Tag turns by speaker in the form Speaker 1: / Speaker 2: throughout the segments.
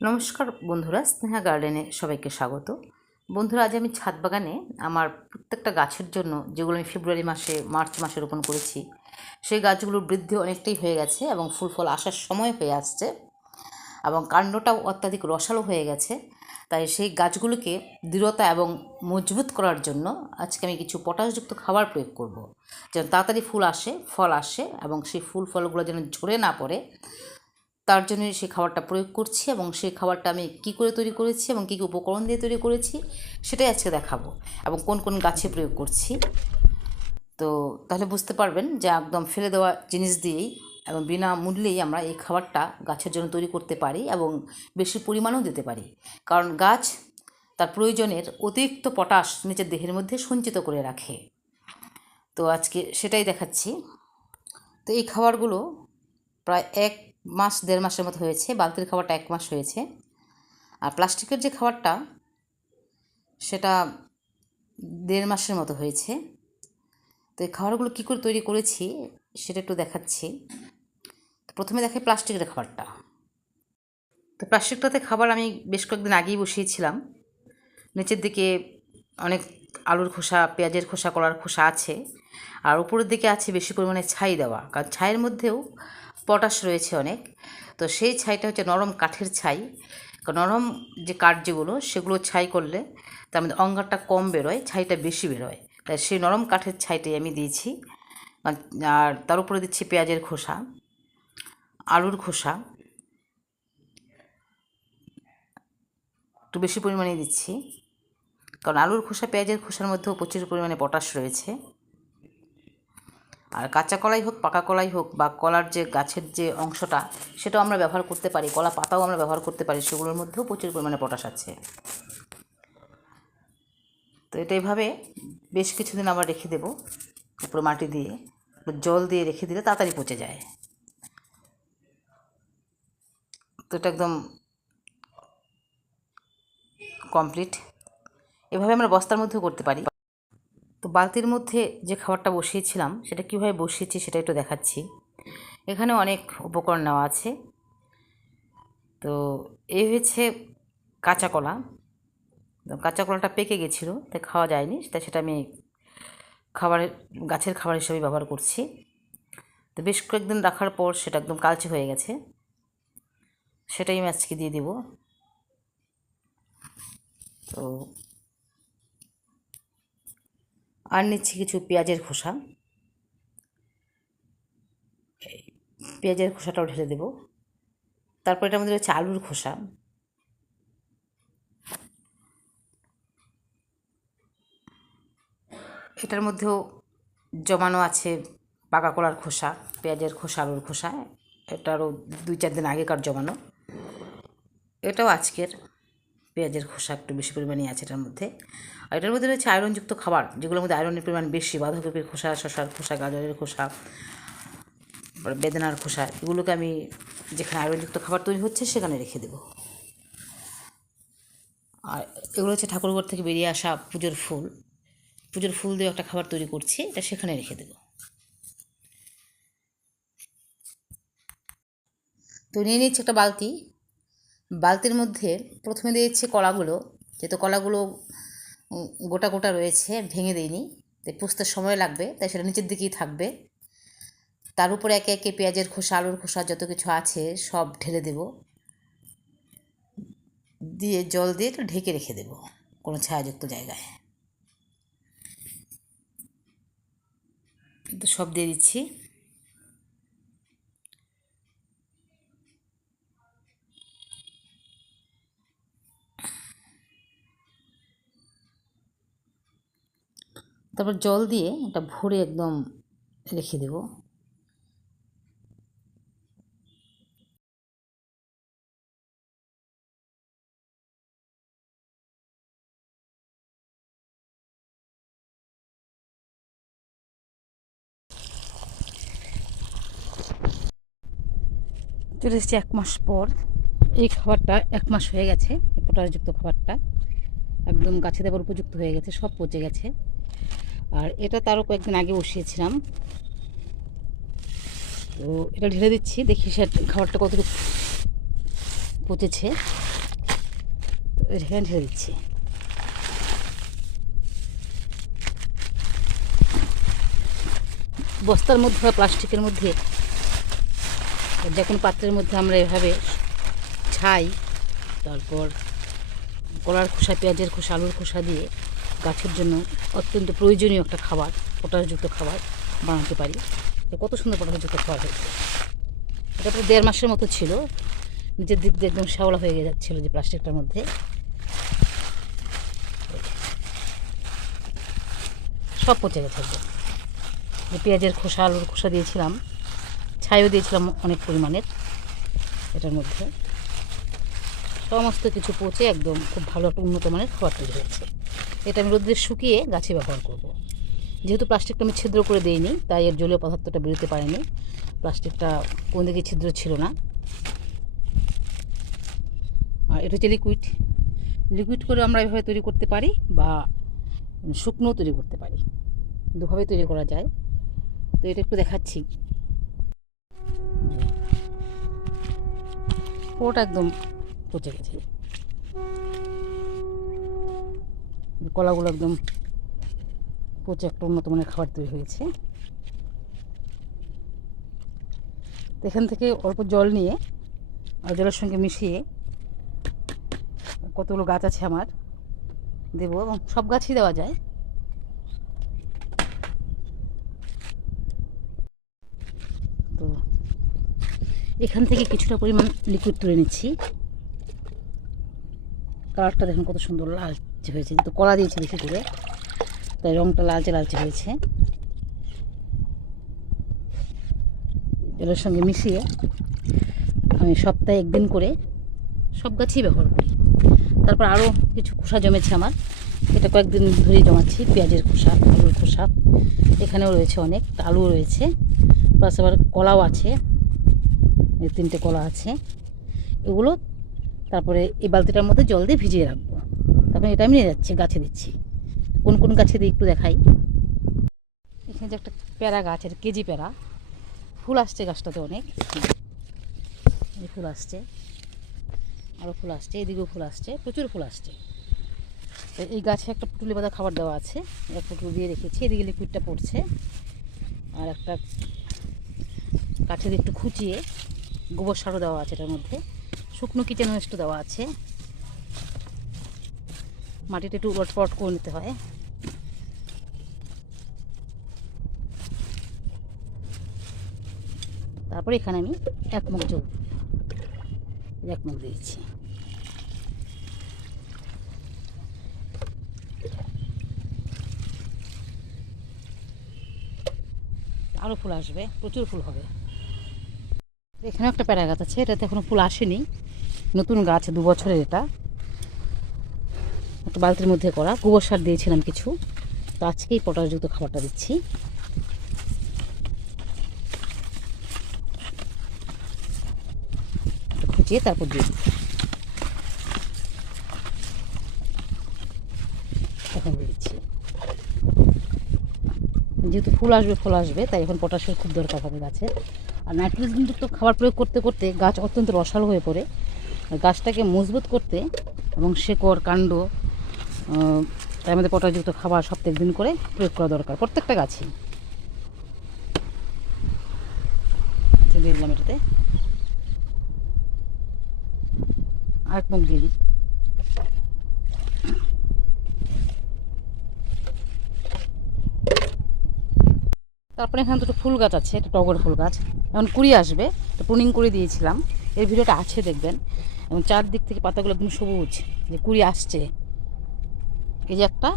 Speaker 1: নমস্কার বন্ধুরা, স্নেহা গার্ডেনে সবাইকে স্বাগত। বন্ধুরা, আজ আমি ছাদ বাগানে আমার প্রত্যেকটা গাছের জন্য, যেগুলো আমি ফেব্রুয়ারি মাসে, মার্চ মাসে রোপণ করেছি, সেই গাছগুলোর বৃদ্ধি অনেকটাই হয়ে গেছে এবং ফুল ফল আসার সময় হয়ে আসছে এবং কাণ্ডটাও অত্যাধিক রসালো হয়ে গেছে। তাই সেই গাছগুলোকে দৃঢ়তা এবং মজবুত করার জন্য আজকে আমি কিছু পটাশযুক্ত খাবার প্রয়োগ করব। যেন তাড়াতাড়ি ফুল আসে, ফল আসে এবং সেই ফুল ফলগুলো যেন ঝরে না পড়ে তার জন্য সেই খাবারটা প্রয়োগ করছি এবং সেই খাবারটা আমি কি করে তৈরি করেছি এবং কী কী উপকরণ দিয়ে তৈরি করেছি সেটাই আজকে দেখাবো এবং কোন কোন গাছে প্রয়োগ করছি। তো তাহলে বুঝতে পারবেন যে একদম ফেলে দেওয়া জিনিস দিয়েই এবং বিনা মূল্যেই আমরা এই খাবারটা গাছের জন্য তৈরি করতে পারি এবং বেশি পরিমাণও দিতে পারি। কারণ গাছ তার প্রয়োজনের অতিরিক্ত পটাশ নিজের দেহের মধ্যে সঞ্চিত করে রাখে। তো আজকে সেটাই দেখাচ্ছি। তো এই খাবারগুলো প্রায় এক মাস, দেড় মাসের মতো হয়েছে, বালতির খাবারটা এক মাস হয়েছে। আর প্লাস্টিকের যে খাবারটা, সেটা দেড় মাসের মতো হয়েছে। তো এই খাবারগুলো কী করে তৈরি করেছি, সেটা একটু দেখাচ্ছি। প্রথমে দেখাই প্লাস্টিকের খাবারটা। তো প্লাস্টিকটাতে খাবার আমি বেশ কয়েকদিন আগেই বসিয়েছিলাম। নিচের দিকে অনেক আলুর খোসা, পেঁয়াজের খোসা, কলার খোসা আছে। আর উপরের দিকে আছে বেশি পরিমাণে ছাই দেওয়া। কারণ ছাইয়ের মধ্যেও পটাশ রয়েছে অনেক। তো সেই ছাইটা হচ্ছে নরম কাঠের ছাই। নরম যে কাঠ যেগুলো সেগুলো ছাই করলে তার মধ্যে অঙ্গারটা কম বেরোয়, ছাইটা বেশি বেরোয়। তাই সেই নরম কাঠের ছাইটাই আমি দিয়েছি। আর তার উপরে দিচ্ছি পেঁয়াজের খোসা, আলুর খোসা। একটু বেশি পরিমাণে দিচ্ছি। কারণ আলুর খোসা, পেঁয়াজের খোসার মধ্যেও প্রচুর পরিমাণে পটাশ রয়েছে। আর কাঁচা কলাই হোক, পাকা কলাই হোক বা কলার যে গাছের যে অংশটা, সেটাও আমরা ব্যবহার করতে পারি। কলা পাতাও আমরা ব্যবহার করতে পারি। সেগুলোর মধ্যেও প্রচুর পরিমাণে পটাশ আছে। তো এটা এইভাবে বেশ কিছুদিন আমরা রেখে দেবো। উপরে মাটি দিয়ে, জল দিয়ে রেখে দিলে তাড়াতাড়ি পচে যায়। তো এটা একদম কমপ্লিট। এভাবে আমরা বস্তার মধ্যেও করতে পারি। তো বালতির মধ্যে যে খাবারটা বসিয়েছিলাম, সেটা কীভাবে বসিয়েছি সেটা একটু দেখাচ্ছি। এখানে অনেক উপকরণ নেওয়া আছে। তো এই হয়েছে কাঁচা কলা। কাঁচা কলাটা পেকে গেছিল, তাই খাওয়া যায়নি, তাই সেটা আমি খাবারের গাছের খাবার হিসেবে ব্যবহার করছি। তো বেশ কয়েকদিন রাখার পর সেটা একদম কালচে হয়ে গেছে। সেটাই আমি আজকে দিয়ে দিব। তো আর নিচ্ছি কিছু পেঁয়াজের খোসা। পেঁয়াজের খোসাটাও ঢেলে দেব। তারপর এটার মধ্যে রয়েছে আলুর খোসা। এটার মধ্যেও জমানো আছে পাকা কলার খোসা, পেঁয়াজের খোসা, আলুর খোসা। এটারও দুই চার দিন আগেকার জমানো। এটাও আজকের। পেঁয়াজের খোসা একটু বেশি পরিমাণে আছে এটার মধ্যে। আর এটার মধ্যে রয়েছে আয়রনযুক্ত খাবার, যেগুলোর মধ্যে আয়রনের পরিমাণ বেশি, বাঁধাকপির খোসা, শশার খোসা, গাজরের খোসা বেদনার খোসা, এগুলোকে আমি যেখানে আয়রনযুক্ত খাবার তৈরি হচ্ছে সেখানে রেখে দেবো। আর এগুলো হচ্ছে ঠাকুরঘর থেকে বেরিয়ে আসা পুজোর ফুল। পুজোর ফুল দিয়ে একটা খাবার তৈরি করছি, এটা সেখানে রেখে দেবো। তো নিয়ে নিচ্ছি একটা বালতি। বালতির মধ্যে প্রথমে দিয়েছি কলাগুলো। যেহেতু কলাগুলো গোটা গোটা রয়েছে, ভেঙে দিইনি। তাই পুষতে সময় লাগবে, তাই সেটা নিচের দিকেই থাকবে। তার উপরে একে একে পেঁয়াজের খোসা, আলুর খোসা যত কিছু আছে সব ঢেলে দেব। দিয়ে জল দিয়ে একটু ঢেকে রেখে দেব কোনো ছায়াযুক্ত জায়গায়। তো সব দিয়ে দিচ্ছি। তারপর জল দিয়ে এটা ভরে একদম রেখে দেব। চলে এসেছি এক মাস পর। এই খাবারটা এক মাস হয়ে গেছে পটাশযুক্ত খাবারটা। একদম গাছে দেবার উপযুক্ত হয়ে গেছে, সব পচে গেছে। আর এটা তারও কয়েকদিন আগে বসিয়েছিলাম। তো এটা ঢেলে দিচ্ছি, দেখি সে খাবারটা কতটুকু পচেছে।
Speaker 2: এখানে ঢেলে দিচ্ছি। বস্তার মধ্যে বা প্লাস্টিকের মধ্যে যে কোনো পাত্রের মধ্যে আমরা এভাবে ছাই, তারপর কলার খোসা, পেঁয়াজের খোসা, আলুর খোসা দিয়ে গাছের জন্য অত্যন্ত প্রয়োজনীয় একটা খাবার, পটাশযুক্ত খাবার বানাতে পারি। কত সুন্দর পটাশযুক্ত খাবার হয়েছে। এটা তো দেড় মাসের মতো ছিল। নিজের দিক দিয়ে একদম শ্যাওলা হয়ে যাচ্ছিল যে প্লাস্টিকটার মধ্যে। সব পচে গেছে একদম। যে পেঁয়াজের খোসা, আলুর খোসা দিয়েছিলাম, ছাইও দিয়েছিলাম অনেক পরিমাণের এটার মধ্যে। সমস্ত কিছু পচে একদম খুব ভালো একটা উন্নত মানের খাবার তৈরি হয়েছে। এটা আমি রোদ্রে শুকিয়ে গাছে ব্যবহার করব। যেহেতু প্লাস্টিকটা আমি ছিদ্র করে দিইনি, তাই এর জলীয় পদার্থটা বেরোতে পারেনি। প্লাস্টিকটা কোন দিকে ছিদ্র ছিল না। আর এটা হচ্ছে লিকুইড লিকুইড করে আমরা এভাবে তৈরি করতে পারি বা শুকনো তৈরি করতে পারি। দুভাবে তৈরি করা যায়। তো এটা একটু দেখাচ্ছি। পুরোটা একদম পচে গেছে। কলাগুলো একদম পচে একটা উন্নত মানের খাবার তৈরি হয়েছে। তো এখান থেকে অল্প জল নিয়ে আর জলের সঙ্গে মিশিয়ে কতগুলো গাছ আছে আমার দেবো এবং সব গাছই দেওয়া যায়। তো এখান থেকে কিছুটা পরিমাণ লিকুইড তুলে নিচ্ছি। কালারটা দেখুন কত সুন্দর লালচে হয়েছে কিন্তু কলা দিয়েছে বেশি করে তাই রঙটা লালচে লালচে হয়েছে। জলের সঙ্গে মিশিয়ে আমি সপ্তাহে একদিন করে সব গাছই ব্যবহার করি। তারপর আরও কিছু খোসা জমেছে আমার। এটা কয়েকদিন ধরেই জমাচ্ছি, পেঁয়াজের খোসা, আলুর খোসা। এখানেও রয়েছে অনেক আলু রয়েছে। প্লাস আবার কলাও আছে তিনটে কলা আছে। এগুলো তারপরে এই বালতিটার মধ্যে জল দিয়ে ভিজিয়ে রাখব। তারপরে এটা আমি নিয়ে যাচ্ছি, গাছে দিচ্ছি। কোন কোন গাছে দিয়ে একটু দেখাই। এখানে যে একটা প্যারা গাছ কেজি প্যারা ফুল আসছে গাছটাতে অনেক। ফুল আসছে। আরও ফুল আসছে, এদিকেও ফুল আসছে, প্রচুর ফুল আসছে। এই গাছে একটা পুটুলি বাঁধা খাবার দেওয়া আছে। এক পুটুলি দিয়ে রেখেছি, এদিকে লিকুইডটা পড়ছে। আর একটা দিয়ে একটু খুঁচিয়ে গোবর সারও দেওয়া আছে এটার মধ্যে। শুকনো কিচেন ওয়েস্টও দেওয়া আছে। মাটিটা একটু উলট পট করে নিতে হয়। তারপরে এখানে আমি এক মুখ জল, এক মুখ দিয়েছি। আরও ফুল আসবে, প্রচুর ফুল হবে। এখানে একটা প্যারা গাছ আছে, এটাতে এখনও ফুল আসেনি। নতুন গাছ, দু বছরের এটা। একটা বালতির মধ্যে করা গোবর সার দিয়েছিলাম কিছু। তো আজকেই পটাশযুক্ত খাবারটা দিচ্ছি। একটু খুঁচিয়ে তারপর দিয়ে। এখন দিচ্ছি। যেহেতু ফুল আসবে ফুল আসবে, তাই এখন পটাশের খুব দরকার হবে গাছের আর নাইট্রোজেনযুক্ত খাবার প্রয়োগ করতে করতে গাছ অত্যন্ত রসালো হয়ে পড়ে। গাছটাকে মজবুত করতে এবং শেকড়, কাণ্ড তার মধ্যে পটাশযুক্ত খাবার সপ্তাহে একদিন করে প্রয়োগ করা দরকার, প্রত্যেকটা গাছই। আচ্ছা দিলাম এটাতে। আরেক মুখ দিয়ে দিই। তারপরে এখানে দুটো ফুল গাছ আছে, একটা টগর ফুল গাছ। এখন কুড়ি আসবে তো প্রুনিং করে দিয়েছিলাম। এর ভিডিওটা আছে, দেখবেন। এবং চারদিক থেকে পাতাগুলো একদম সবুজ, যে কুড়ি আসছে। এই যে একটা,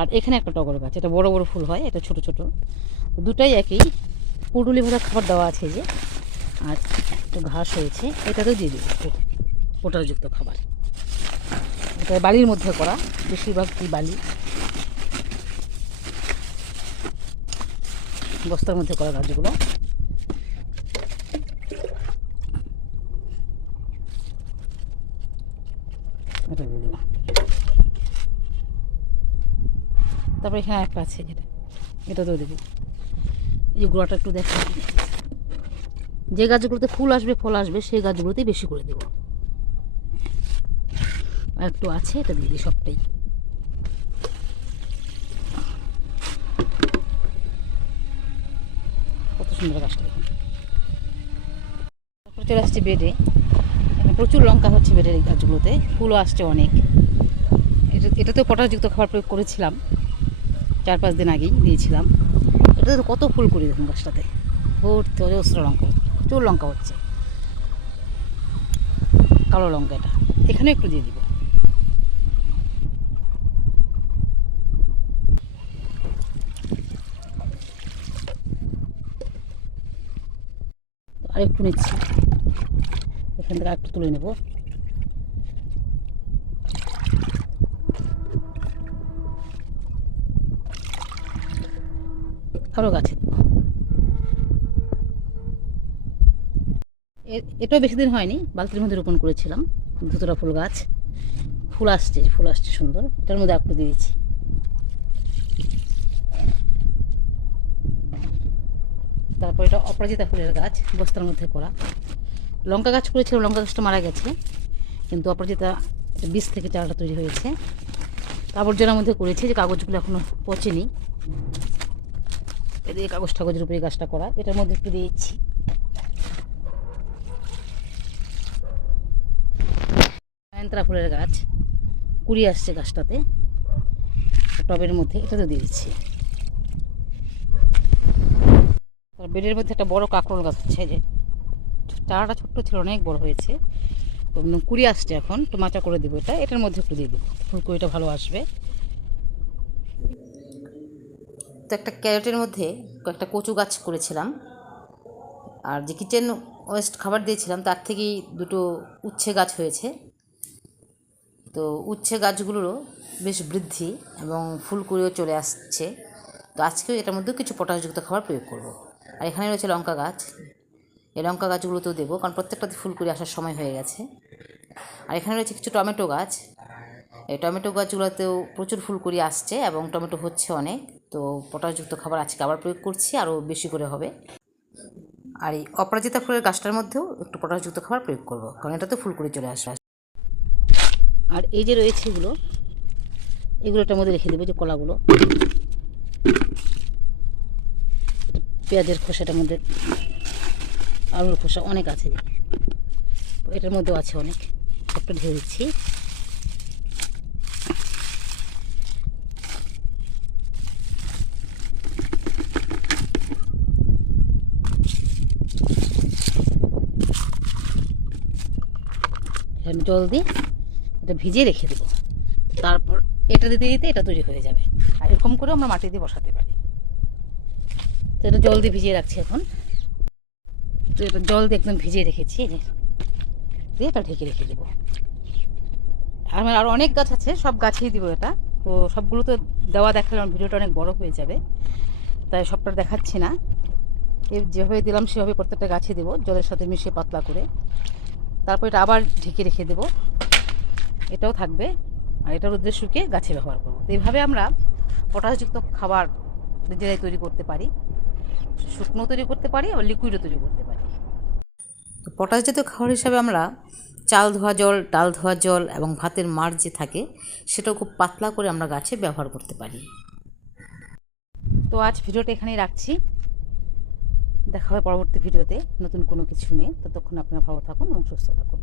Speaker 2: আর এখানে একটা টগর গাছ, এটা বড় বড় ফুল হয়, এটা ছোট ছোট। তো দুটাই একই। পুরুলি ভাজা খাবার দেওয়া আছে যে, আর একটু ঘাস হয়েছে, এটাতেও দিয়ে দেবো পোটারযুক্ত খাবার। এটা বালির মধ্যে করা, বেশিরভাগ কি বালি? বস্তার মধ্যে করা গাছগুলো এটা দিয়ে দিলাম তারপরে এখানে একটা আছে যেটা, এটা তো দেবো এই যে গোড়াটা একটু দেখা। যে গাছগুলোতে ফুল আসবে, ফল আসবে, সেই গাছগুলোতেই বেশি করে দেবো। আর একটু আছে, এটা দিয়ে দিই সবটাই। কত সুন্দর গাছটা দেখুন। চলে আসছে বেডে। প্রচুর লঙ্কা হচ্ছে বেডের এই গাছগুলোতে। ফুলও আসছে অনেক। এটা এটাতেও পটাশযুক্ত খাবার প্রয়োগ করেছিলাম। চার পাঁচ দিন আগেই দিয়েছিলাম। এটাতে তো কত ফুল করি দেখুন গাছটাতে। ভর্তি অজস্র লঙ্কা প্রচুর লঙ্কা হচ্ছে। কালো লঙ্কা এটা। এখানে একটু দিয়ে দিব। আর একটু নিচ্ছি। এখান থেকে একটু তুলে নেব। আরও গাছে এটাও বেশি দিন হয়নি। বালতির মধ্যে রোপণ করেছিলাম। ধুতরা ফুল গাছ। ফুল আসছে ফুল আসছে সুন্দর। এটার মধ্যে একটু দিয়েছি। তারপর এটা অপরাজিতা ফুলের গাছ, বস্তার মধ্যে করা। লঙ্কা গাছ করেছিলাম, লঙ্কা গাছটা মারা গেছে। কিন্তু অপরাজিতা বীজ থেকে চারাটা তৈরি হয়েছে। আবর্জনার মধ্যে করেছি, যে কাগজগুলো এখনও পচেনি। এদিকে কাগজ টাগজের উপরে গাছটা করা। এটার মধ্যে একটু দিয়েছি নয়নতারা ফুলের গাছ। কুড়ি আসছে গাছটাতে। টবের মধ্যে এটা তো দিয়ে দিচ্ছি। তার বেডের মধ্যে একটা বড় কাঁকরোল গাছ হচ্ছে যে। চারাটা ছোট্ট ছিল, অনেক বড় হয়েছে। কুড়ি আসছে এখন তো মাচা করে দিব এটা। এটার মধ্যে একটু দিয়ে দেবো। ফুলকুড়িটা ভালো আসবে
Speaker 1: তো একটা ক্যারেটের মধ্যে কয়েকটা কচু গাছ করেছিলাম। আর যে কিচেন ওয়েস্ট খাবার দিয়েছিলাম, তার থেকেই দুটো উচ্ছে গাছ হয়েছে। তো উচ্ছে গাছগুলোরও বেশ বৃদ্ধি এবং ফুল করেও চলে আসছে। তো আজকেও এটার মধ্যেও কিছু পটাশযুক্ত খাবার প্রয়োগ করব। আর এখানে রয়েছে লঙ্কা গাছ। এই লঙ্কা গাছগুলোতেও দেবো, কারণ প্রত্যেকটাতে ফুল করে আসার সময় হয়ে গেছে। আর এখানে রয়েছে কিছু টমেটো গাছ। টমেটো গাছগুলোতেও প্রচুর ফুলকুড়ি আসছে এবং টমেটো হচ্ছে অনেক। তো পটাশযুক্ত খাবার আজকে আবার প্রয়োগ করছি, আরও বেশি করে হবে। আর এই অপরাজিতা ফুলের গাছটার মধ্যেও একটু পটাশযুক্ত খাবার প্রয়োগ করব, কারণ এটা এটাতে ফুলকুড়ি চলে আসবে
Speaker 2: আর এই যে রয়েছে এগুলো এগুলো এটার মধ্যে রেখে দেবো যে কলাগুলো। পেঁয়াজের খোসাটার মধ্যে, আলুর খোসা অনেক আছে। এটার মধ্যেও আছে অনেক। একটা ঢেলে দিচ্ছি। আমি জল দিয়ে এটা ভিজিয়ে রেখে দেবো। তারপর এটা দিতে দিতে এটা তৈরি হয়ে যাবে। আর এরকম করে আমরা মাটি দিয়ে বসাতে পারি। তো এটা জল দিয়ে ভিজিয়ে রাখছি এখন। তো এটা জল দিয়ে একদম ভিজিয়ে রেখেছি। দিয়ে এটা ঢেকে রেখে দেবো। আমার আর অনেক গাছ আছে, সব গাছেই দিব এটা। তো সবগুলো তো দেওয়া দেখালে আমার ভিডিওটা অনেক বড় হয়ে যাবে। তাই সবটা দেখাচ্ছি না। যেভাবে দিলাম, সেভাবে প্রত্যেকটা গাছে দেবো, জলের সাথে মিশিয়ে পাতলা করে। তারপর এটা আবার ঢেকে রেখে দেবো। এটাও থাকবে। আর এটা রোদ্রে শুকিয়ে গাছে ব্যবহার করব। তো এইভাবে আমরা পটাশযুক্ত খাবার নিজেরাই তৈরি করতে পারি। শুকনো তৈরি করতে পারি আবার লিকুইডও তৈরি করতে পারি।
Speaker 1: তো পটাশ জাতীয় খাবার হিসাবে আমরা চাল ধোয়া জল, ডাল ধোয়া জল এবং ভাতের মার যে থাকে, সেটাও খুব পাতলা করে আমরা গাছে ব্যবহার করতে পারি।
Speaker 2: তো আজ ভিডিওটা এখানেই রাখছি। দেখা হবে পরবর্তী ভিডিওতে নতুন কোনো কিছু নিয়ে। ততক্ষণ আপনারা ভালো থাকুন এবং সুস্থ থাকুন।